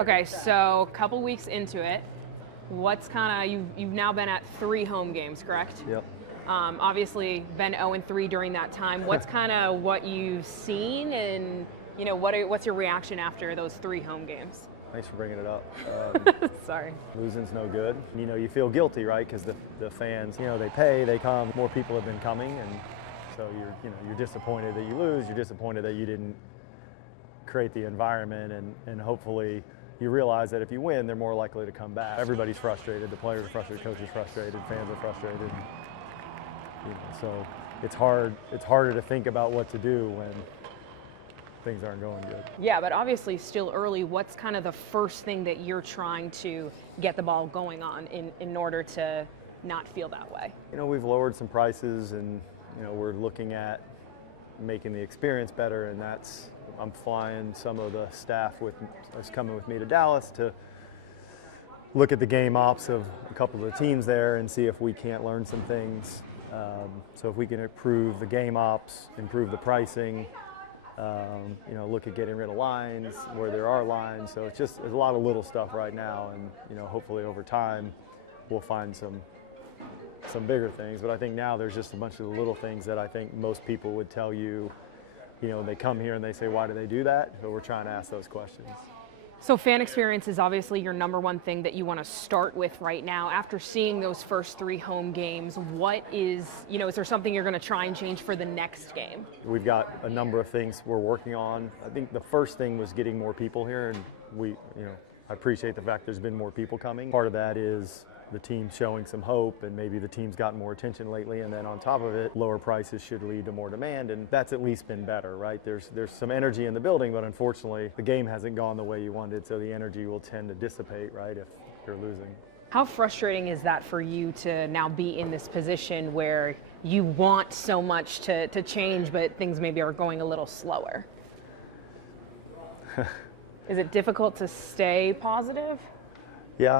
Okay, so a couple weeks into it, what's kind of you've now been at 3 home games, correct? Yep. Obviously, been 0-3 during that time. What's kind of what you've seen, and what's your reaction after those 3 home games? Thanks for bringing it up. Sorry. Losing's no good. You feel guilty, right? Because the fans, they pay, they come. More people have been coming, and so you're disappointed that you lose. You're disappointed that you didn't create the environment, and hopefully you realize that if you win, they're more likely to come back. Everybody's frustrated. The players are frustrated, coaches are frustrated, fans are frustrated. So it's hard. It's harder to think about what to do when things aren't going good. Yeah, but obviously still early. What's kind of the first thing that you're trying to get the ball going on in order to not feel that way? We've lowered some prices, and we're looking at making the experience better, and I'm flying some of the staff that's coming with me to Dallas to look at the game ops of a couple of the teams there and see if we can't learn some things. So if we can improve the game ops, improve the pricing, look at getting rid of lines where there are lines. So there's a lot of little stuff right now, and hopefully over time we'll find some bigger things. But I think now there's just a bunch of the little things that I think most people would tell you. They come here and they say, why do they do that? So we're trying to ask those questions. So fan experience is obviously your number one thing that you want to start with right now. After seeing those first 3 home games, is there something you're going to try and change for the next game? We've got a number of things we're working on. I think the first thing was getting more people here, and I appreciate the fact there's been more people coming. Part of that is the team showing some hope, and maybe the team's gotten more attention lately, and then on top of it, lower prices should lead to more demand, and that's at least been better, right? There's some energy in the building, but unfortunately the game hasn't gone the way you wanted, so the energy will tend to dissipate, right, if you're losing. How frustrating is that for you to now be in this position where you want so much to change, but things maybe are going a little slower? Is it difficult to stay positive? Yeah,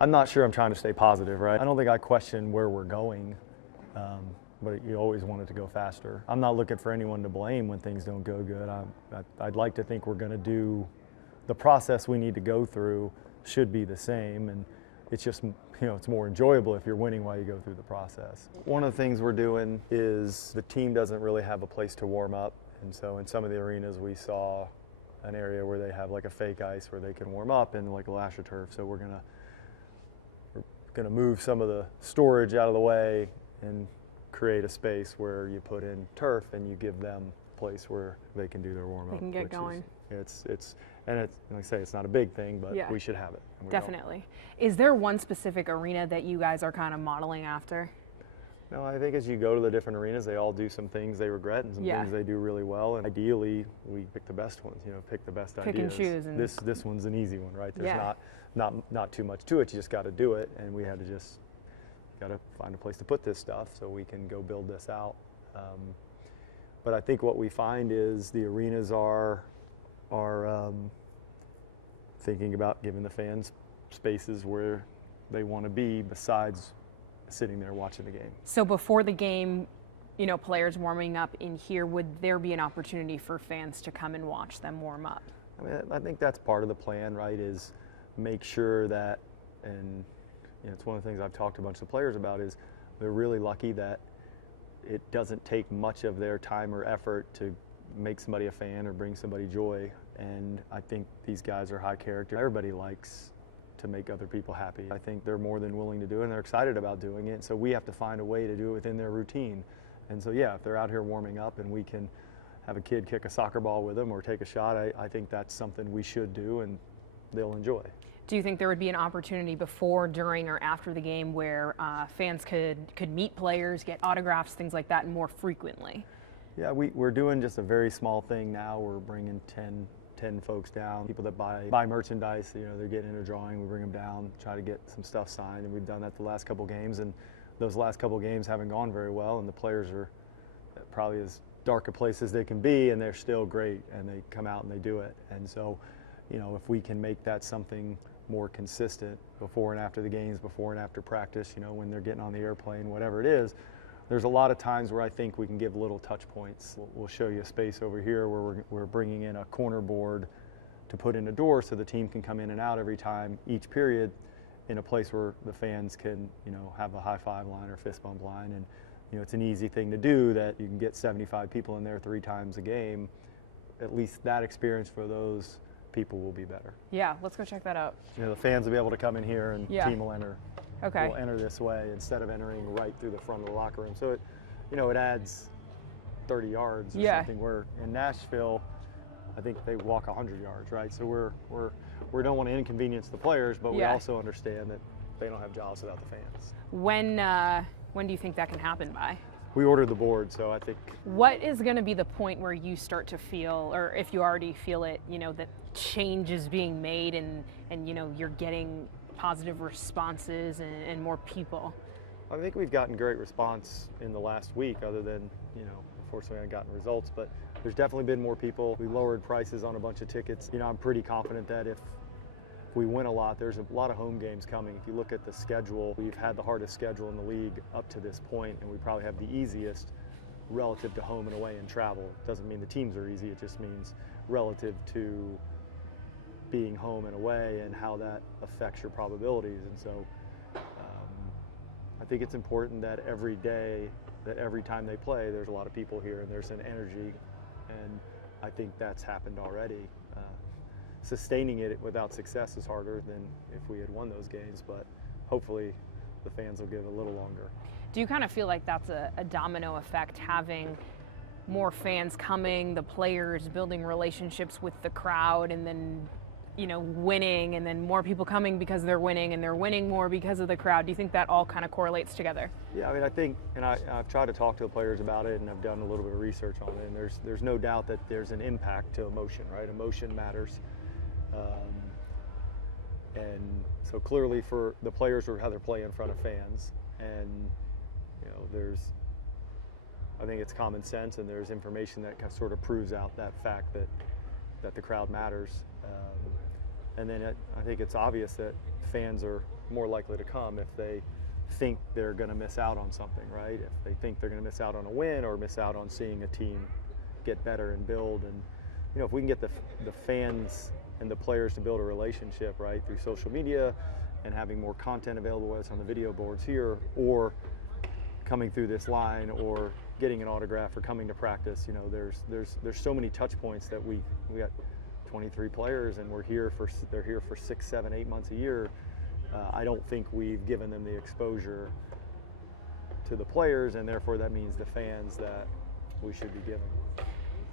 I'm not sure I'm trying to stay positive, right? I don't think I question where we're going, but you always want it to go faster. I'm not looking for anyone to blame when things don't go good. I'd like to think we're going to do the process we need to go through should be the same, and it's just, it's more enjoyable if you're winning while you go through the process. One of the things we're doing is the team doesn't really have a place to warm up, and so in some of the arenas we saw an area where they have like a fake ice where they can warm up and like a AstroTurf. So we're gonna move some of the storage out of the way and create a space where you put in turf and you give them a place where they can do their warm up. They can get going. It's like I say, it's not a big thing, but yeah, we should have it. Definitely. Is there one specific arena that you guys are kind of modeling after? No, I think as you go to the different arenas, they all do some things they regret and some things they do really well. And ideally, we pick the best ones. Pick the best ideas. Pick and choose. And this one's an easy one, right? There's not too much to it. You just got to do it, and we had to got to find a place to put this stuff so we can go build this out. But I think what we find is the arenas are thinking about giving the fans spaces where they want to be besides sitting there watching the game. So before the game, players warming up in here, would there be an opportunity for fans to come and watch them warm up? I think that's part of the plan, right, is make sure that, and it's one of the things I've talked to a bunch of players about, is they're really lucky that it doesn't take much of their time or effort to make somebody a fan or bring somebody joy. And I think these guys are high character. Everybody likes to make other people happy. I think they're more than willing to do it, and they're excited about doing it. So we have to find a way to do it within their routine. And so yeah, if they're out here warming up and we can have a kid kick a soccer ball with them or take a shot, I think that's something we should do and they'll enjoy. Do you think there would be an opportunity before, during, or after the game where fans could meet players, get autographs, things like that more frequently? Yeah, we're doing just a very small thing now. We're bringing 10 folks down. People that buy merchandise, they're getting in a drawing, we bring them down, try to get some stuff signed, and we've done that the last couple games, and those last couple games haven't gone very well, and the players are probably as dark a place as they can be, and they're still great, and they come out and they do it. And so, if we can make that something more consistent before and after the games, before and after practice, when they're getting on the airplane, whatever it is, there's a lot of times where I think we can give little touch points. We'll show you a space over here where we're bringing in a corner board to put in a door so the team can come in and out every time, each period, in a place where the fans can, have a high five line or fist bump line. And, it's an easy thing to do that you can get 75 people in there 3 times a game. At least that experience for those people will be better. Yeah, let's go check that out. The fans will be able to come in here and team will enter. Okay. Will enter this way instead of entering right through the front of the locker room. So it adds 30 yards or something. Where in Nashville, I think they walk 100 yards, right? So we don't want to inconvenience the players, but we also understand that they don't have jobs without the fans. When do you think that can happen by? We ordered the board, so I think. What is going to be the point where you start to feel, or if you already feel it, that change is being made and you're getting positive responses and more people? I think we've gotten great response in the last week, other than, unfortunately I haven't gotten results, but there's definitely been more people. We lowered prices on a bunch of tickets. I'm pretty confident that if we win a lot, there's a lot of home games coming. If you look at the schedule, we've had the hardest schedule in the league up to this point, and we probably have the easiest relative to home and away and travel. It doesn't mean the teams are easy, it just means relative to being home and away and how that affects your probabilities. And so I think it's important that every day, that every time they play, there's a lot of people here and there's an energy, and I think that's happened already. Sustaining it without success is harder than if we had won those games, but hopefully the fans will give a little longer. Do you kind of feel like that's a domino effect, having more fans coming, the players building relationships with the crowd, and then winning, and then more people coming because they're winning, and they're winning more because of the crowd? Do you think that all kind of correlates together? Yeah, I mean, I think, and I've tried to talk to the players about it, and I've done a little bit of research on it, and there's no doubt that there's an impact to emotion, right? Emotion matters. And so clearly for the players, would rather play in front of fans, and I think it's common sense, and there's information that sort of proves out that fact that the crowd matters. And then I think it's obvious that fans are more likely to come if they think they're going to miss out on something, right? If they think they're going to miss out on a win or miss out on seeing a team get better and build. And if we can get the fans and the players to build a relationship, right, through social media and having more content available, whether it's on the video boards here or coming through this line or getting an autograph or coming to practice, there's so many touch points that we got 23 players, and they're here for 6, 7, 8 months a year. I don't think we've given them the exposure to the players, and therefore that means the fans that we should be giving.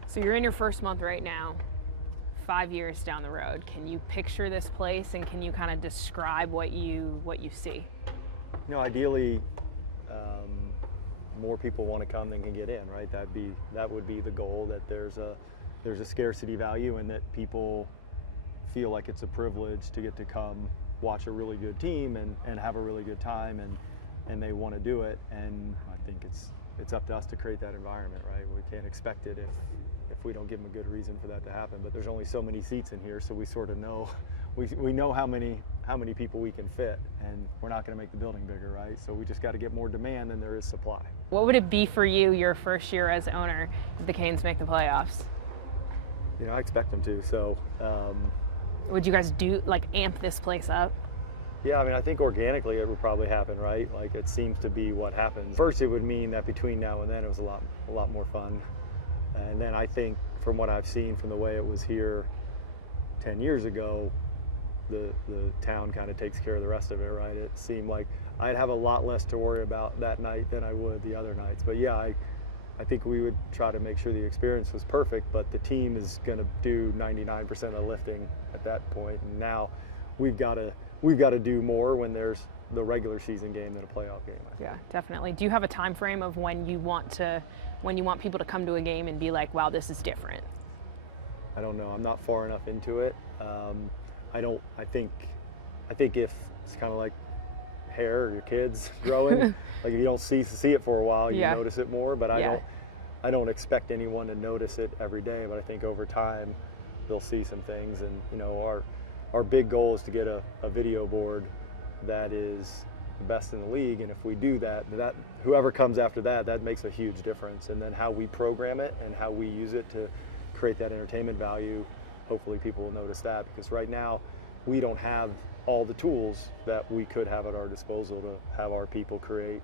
So you're in your first month right now. 5 years down the road, can you picture this place, and can you kind of describe what you see? Ideally, more people want to come than can get in, right? That would be the goal. That there's a scarcity value, and that people feel like it's a privilege to get to come watch a really good team and have a really good time, and they want to do it. And I think it's up to us to create that environment, right? We can't expect it if we don't give them a good reason for that to happen. But there's only so many seats in here, so we sort of know we know how many people we can fit, and we're not going to make the building bigger, right? So we just got to get more demand than there is supply. What would it be for you your first year as owner if the Canes make the playoffs? I expect them to. So would you guys amp this place up? Yeah, I mean, I think organically it would probably happen, right? Like, it seems to be what happens. First, it would mean that between now and then it was a lot more fun. And then I think from what I've seen from the way it was here 10 years ago, the town kind of takes care of the rest of it, right? It seemed like I'd have a lot less to worry about that night than I would the other nights. But yeah, I think we would try to make sure the experience was perfect, but the team is going to do 99% of the lifting at that point. And now we've got to do more when there's the regular season game than a playoff game. Yeah, definitely. Do you have a time frame of when you want people to come to a game and be like, wow, this is different? I don't know. I'm not far enough into it. I think if it's kind of like hair or your kids growing, like if you don't see it for a while, you notice it more. But I don't expect anyone to notice it every day. But I think over time they'll see some things. And our big goal is to get a video board that is the best in the league. And if we do that whoever comes after that makes a huge difference. And then how we program it and how we use it to create that entertainment value hopefully people will notice that, because right now we don't have all the tools that we could have at our disposal to have our people create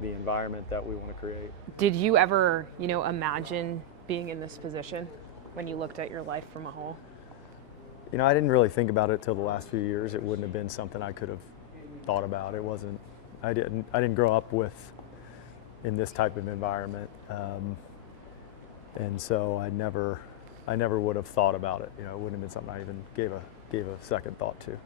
the environment that we want to create. Did you ever, imagine being in this position when you looked at your life from a whole? I didn't really think about it till the last few years. It wouldn't have been something I could have thought about. It wasn't. I didn't grow up in this type of environment, and so I never would have thought about it. It wouldn't have been something I even gave a second thought to.